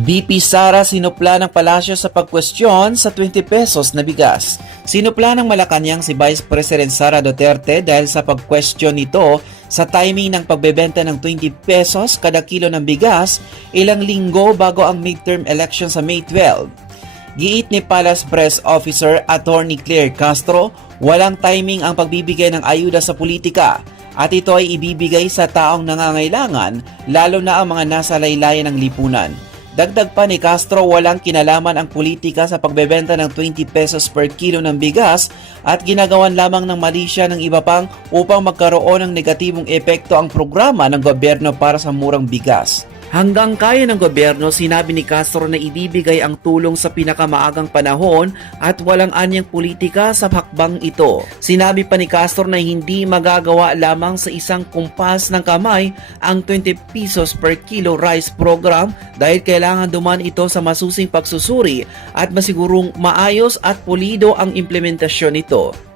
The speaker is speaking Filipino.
VP Sara sinupla ng palasyo sa pagkwestiyon sa 20 pesos na bigas. Sinupla ng Malacanang si Vice President Sara Duterte dahil sa pagkwestiyon nito sa timing ng pagbebenta ng 20 pesos kada kilo ng bigas ilang linggo bago ang midterm election sa May 12. Giit ni Palace Press Officer Attorney Claire Castro, walang timing ang pagbibigay ng ayuda sa politika at ito ay ibibigay sa taong nangangailangan lalo na ang mga nasa laylayan ng lipunan. Dagdag pa ni Castro, walang kinalaman ang politika sa pagbebenta ng 20 pesos per kilo ng bigas at ginagawan lamang ng mali siya ng iba pang upang magkaroon ng negatibong epekto ang programa ng gobyerno para sa murang bigas. Hanggang kaya ng gobyerno, sinabi ni Castro na ibibigay ang tulong sa pinakamaagang panahon at walang anyang politika sa hakbang ito. Sinabi pa ni Castro na hindi magagawa lamang sa isang kumpas ng kamay ang 20 pesos per kilo rice program dahil kailangan duman ito sa masusing pagsusuri at masigurong maayos at pulido ang implementasyon nito.